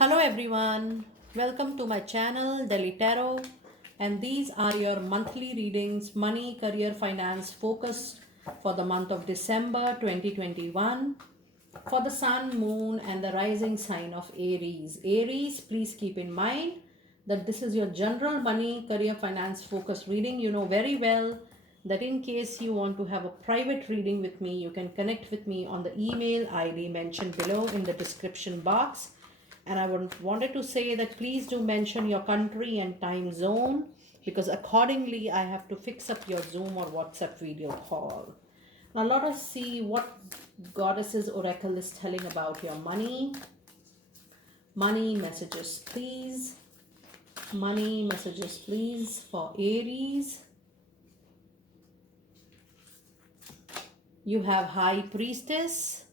Hello everyone, welcome to my channel Delhi Tarot, and these are your monthly readings, money, career, finance focused for the month of December 2021 for the sun, moon, and the rising sign of Aries. Aries, please keep in mind that this is your general money, career, finance focused reading. You know very well that in case you want to have a private reading with me, you can connect with me on the email ID mentioned below in the description box. And I wanted to say that please do mention your country and time zone, because accordingly I have to fix up your Zoom or WhatsApp video call. Now let us see what Goddess's Oracle is telling about your money. Money messages, please. Money messages, please, for Aries. You have High Priestess.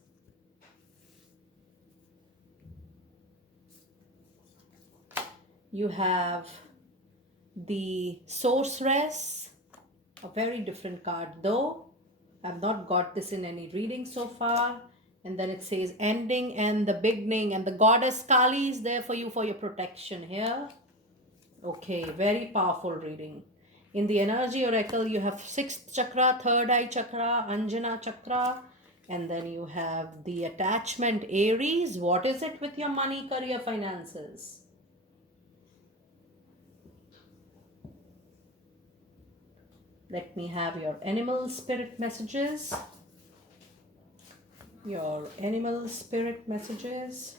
You have the Sorceress, a very different card though. I've not got this in any reading so far. And then it says ending and the beginning, and the goddess Kali is there for you for your protection here. Okay, very powerful reading. In the energy oracle, you have 6th chakra, 3rd eye chakra, Anjana chakra, and then you have the attachment Aries. What is it with your money, career, finances? Let me have your animal spirit messages. Your animal spirit messages.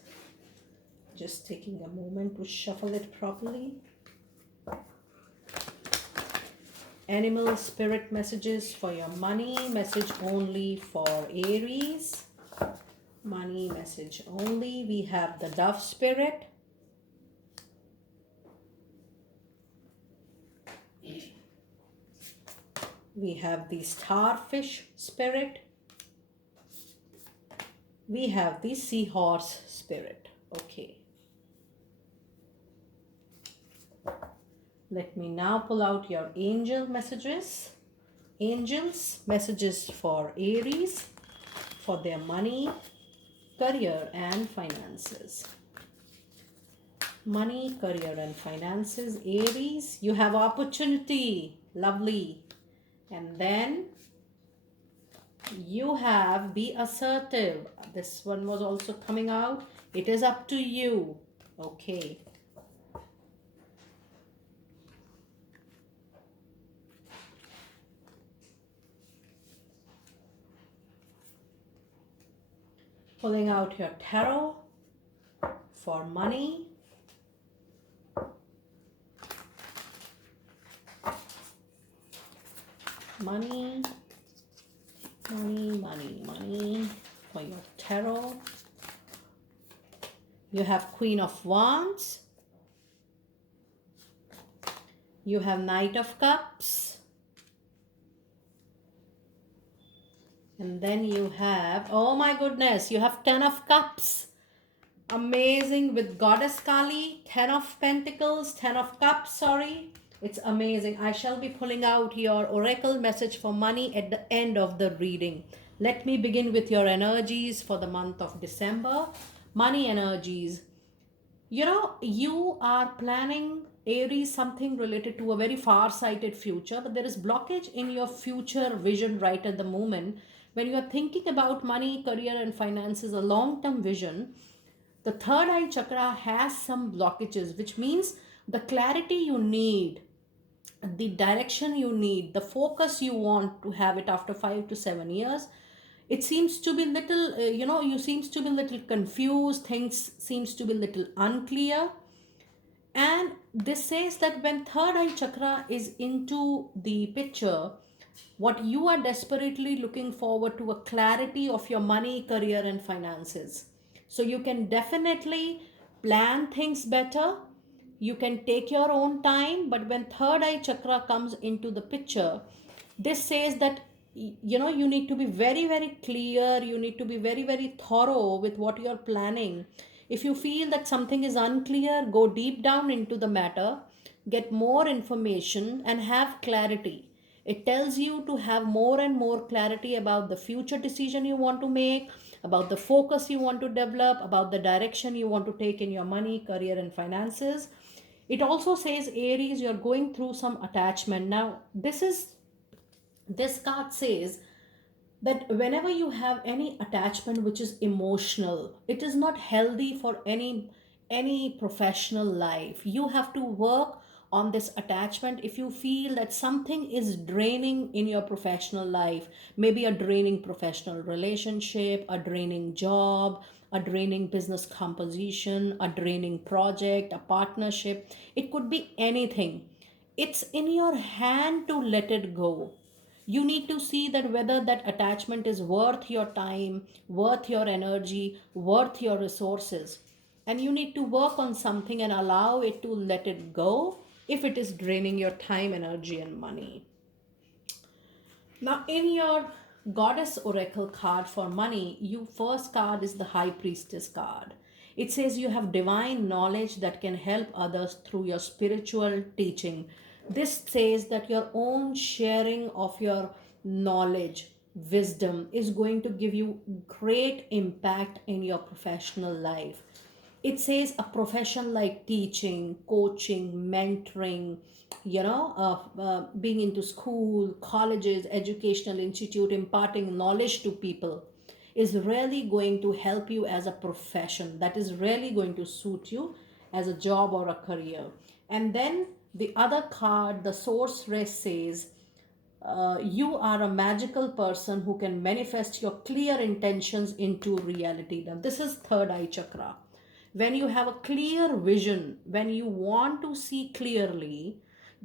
Just taking a moment to shuffle it properly. Animal spirit messages for your money. Message only for Aries. Money message only. We have the dove spirit. We have the starfish spirit. We have the seahorse spirit. Okay. Let me now pull out your angel messages. Angels messages for Aries for their money, career, and finances. Money, career, and finances. Aries, you have opportunity. Lovely. And then you have be assertive. This one was also coming out. It is up to you. Okay. Pulling out your tarot for money. Money, money, money, money for your tarot. You have Queen of Wands. You have Knight of Cups. And then you have, oh my goodness, you have 10 of Cups. Amazing, with Goddess Kali, 10 of Pentacles, 10 of Cups, sorry. It's amazing. I shall be pulling out your oracle message for money at the end of the reading. Let me begin with your energies for the month of December. Money energies. You know, you are planning, Aries, something related to a very far-sighted future, but there is blockage in your future vision right at the moment. When you are thinking about money, career, and finances, a long-term vision, the third eye chakra has some blockages, which means the clarity you need, the direction you need, the focus you want to have it after 5 to 7 years, it seems to be little, you seems to be little confused, things seems to be little unclear. And this says that when third eye chakra is into the picture, what you are desperately looking forward to a clarity of your money, career, and finances. So you can definitely plan things better. You can take your own time, but when third eye chakra comes into the picture, this says that you need to be very, very clear. You need to be very, very thorough with what you're planning. If you feel that something is unclear, go deep down into the matter, get more information, and have clarity. It tells you to have more and more clarity about the future decision you want to make, about the focus you want to develop, about the direction you want to take in your money, career, and finances. It also says, Aries, you're going through some attachment. Now, this card says that whenever you have any attachment which is emotional, it is not healthy for any professional life. You have to work on this attachment. If you feel that something is draining in your professional life, maybe a draining professional relationship, a draining job, a draining business composition, a draining project, a partnership, it could be anything. It's in your hand to let it go. You need to see that whether that attachment is worth your time, worth your energy, worth your resources. And you need to work on something and allow it to let it go if it is draining your time, energy, and money. Now, in your goddess oracle card for money, you first card is the high priestess card. It says you have divine knowledge that can help others through your spiritual teaching. This says that your own sharing of your knowledge, wisdom is going to give you great impact in your professional life. It says a profession like teaching, coaching, mentoring, being into school, colleges, educational institute, imparting knowledge to people is really going to help you as a profession. That is really going to suit you as a job or a career. And then the other card, the source race, says you are a magical person who can manifest your clear intentions into reality. Now, this is third eye chakra. When you have a clear vision, when you want to see clearly,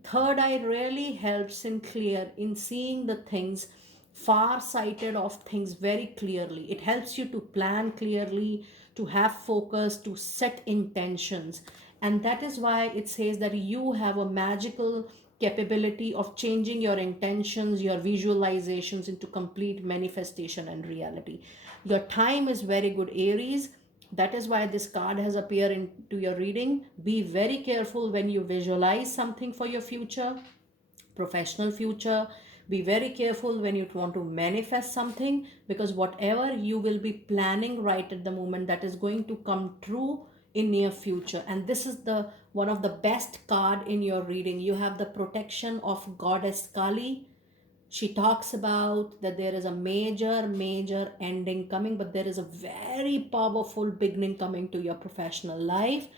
third eye really helps in seeing the things, far sighted of things very clearly. It helps you to plan clearly, to have focus, to set intentions. And that is why it says that you have a magical capability of changing your intentions, your visualizations into complete manifestation and reality. Your time is very good, Aries. That is why this card has appeared into your reading. Be very careful when you visualize something for your future, professional future. Be very careful when you want to manifest something, because whatever you will be planning right at the moment, that is going to come true in near future. And this is the one of the best card in your reading. You have the protection of goddess Kali. She talks about that there is a major ending coming, but there is a very powerful beginning coming to your professional life.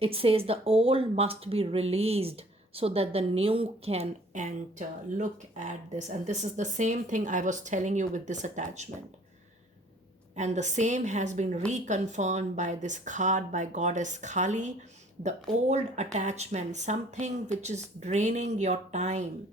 It says the old must be released so that the new can enter. Look at this. And this is the same thing I was telling you with this attachment. And the same has been reconfirmed by this card by goddess Kali. The old attachment, something which is draining your time,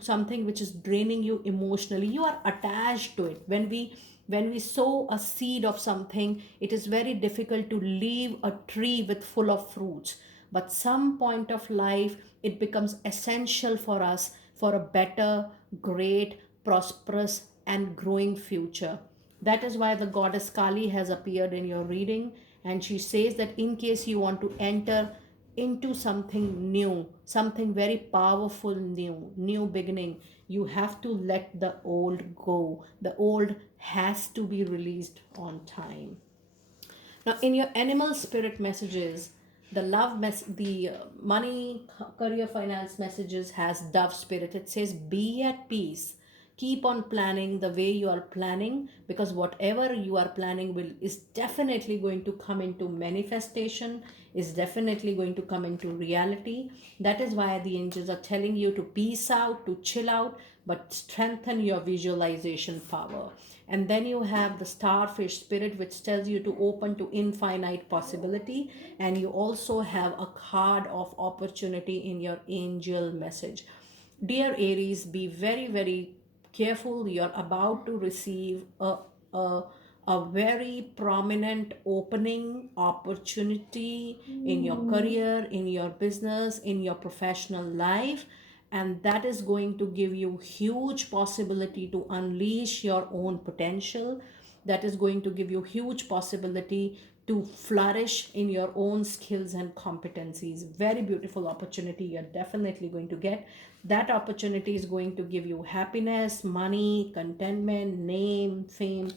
something which is draining you emotionally, you are attached to it. When we sow a seed of something, it is very difficult to leave a tree with full of fruits, but some point of life it becomes essential for us for a better, great, prosperous, and growing future. That is why the goddess Kali has appeared in your reading, and she says that in case you want to enter into something new, something very powerful, new beginning, you have to let the old go. The old has to be released on time. Now, in your animal spirit messages, the money, career, finance messages has dove spirit. It says, be at peace. Keep on planning the way you are planning, because whatever you are planning is definitely going to come into manifestation, is definitely going to come into reality. That is why the angels are telling you to peace out, to chill out, but strengthen your visualization power. And then you have the starfish spirit, which tells you to open to infinite possibility. And you also have a card of opportunity in your angel message. Dear Aries, be very, very careful. You're about to receive a, a very prominent opening opportunity in your career, in your business, in your professional life, and that is going to give you huge possibility to unleash your own potential. That is going to give you huge possibility to flourish in your own skills and competencies. Very beautiful opportunity you're definitely going to get. That opportunity is going to give you happiness, money, contentment, name, fame,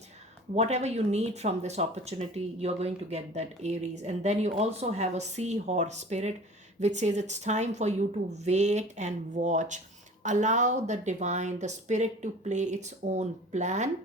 whatever you need from this opportunity, you're going to get that, Aries. And then you also have a seahorse spirit, which says it's time for you to wait and watch. Allow the divine, the spirit, to play its own plan,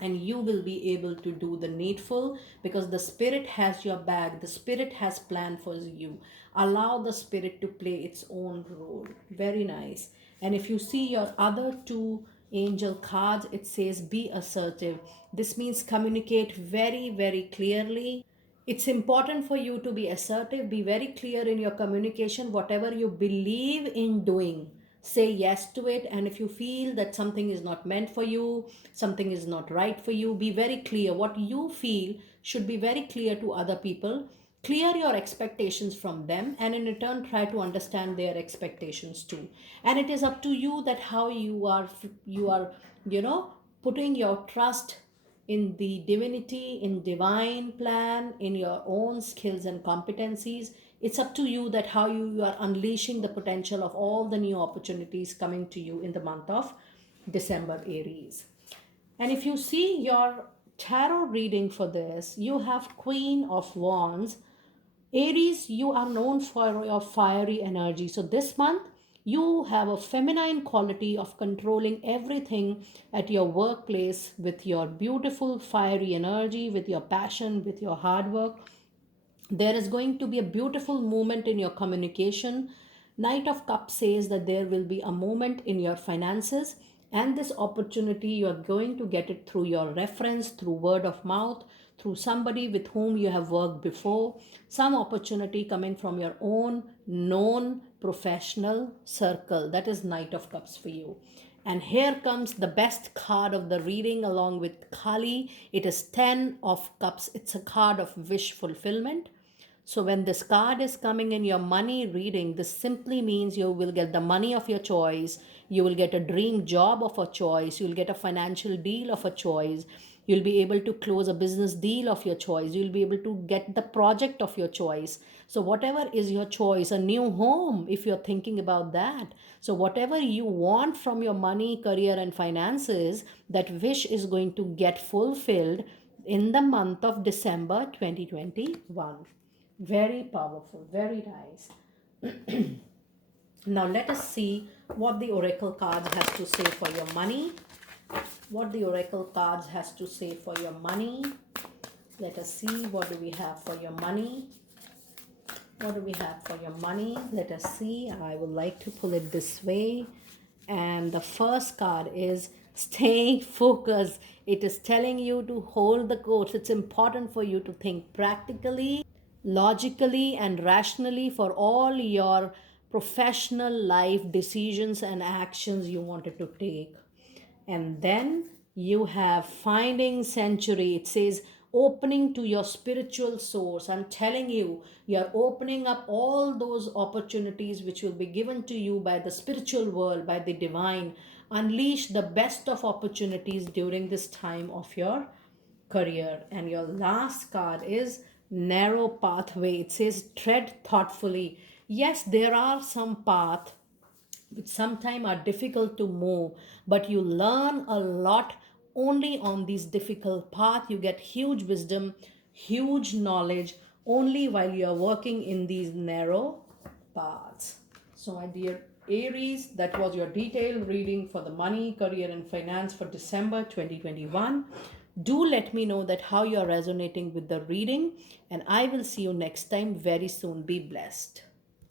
and you will be able to do the needful, because the spirit has your back, the spirit has planned for you. Allow the spirit to play its own role. Very nice. And if you see your other two angel cards, it says be assertive. This means communicate very, very clearly. It's important for you to be assertive, be very clear in your communication. Whatever you believe in doing, say yes to it. And if you feel that something is not meant for you, something is not right for you, be very clear. What you feel should be very clear to other people. Clear your expectations from them, and in return try to understand their expectations too. And it is up to you that how you are putting your trust in the divinity, in divine plan, in your own skills and competencies. It's up to you that how you are unleashing the potential of all the new opportunities coming to you in the month of December, Aries. And if you see your tarot reading for this, you have Queen of Wands. Aries, you are known for your fiery energy. So this month, you have a feminine quality of controlling everything at your workplace with your beautiful fiery energy, with your passion, with your hard work. There is going to be a beautiful moment in your communication. Knight of Cups says that there will be a moment in your finances, and this opportunity you are going to get it through your reference, through word of mouth, through somebody with whom you have worked before, some opportunity coming from your own known professional circle. That is Knight of Cups for you. And here comes the best card of the reading along with Kali. It is 10 of Cups. It's a card of wish fulfillment. So when this card is coming in your money reading, this simply means you will get the money of your choice. You will get a dream job of a choice. You'll get a financial deal of a choice. You'll be able to close a business deal of your choice. You'll be able to get the project of your choice. So whatever is your choice, a new home, if you're thinking about that. So whatever you want from your money, career, and finances, that wish is going to get fulfilled in the month of December 2021. Very powerful, very nice. Now let us see what the oracle cards has to say for your money. What the oracle cards has to say for your money. Let us see what do we have for your money. What do we have for your money? Let us see. I would like to pull it this way. And the first card is staying focused. It is telling you to hold the course. It's important for you to think practically, logically, and rationally for all your professional life decisions and actions you wanted to take. And then you have Finding Sanctuary. It says opening to your spiritual source. I'm telling you, you're opening up all those opportunities which will be given to you by the spiritual world, by the divine. Unleash the best of opportunities during this time of your career. And your last card is Narrow Pathway. It says tread thoughtfully. Yes, there are some paths which sometimes are difficult to move, but you learn a lot only on these difficult path. You get huge wisdom, huge knowledge only while you are working in these narrow paths. So my dear Aries, that was your detailed reading for the money, career, and finance for December 2021. Do let me know that how you are resonating with the reading, and I will see you next time very soon. Be blessed.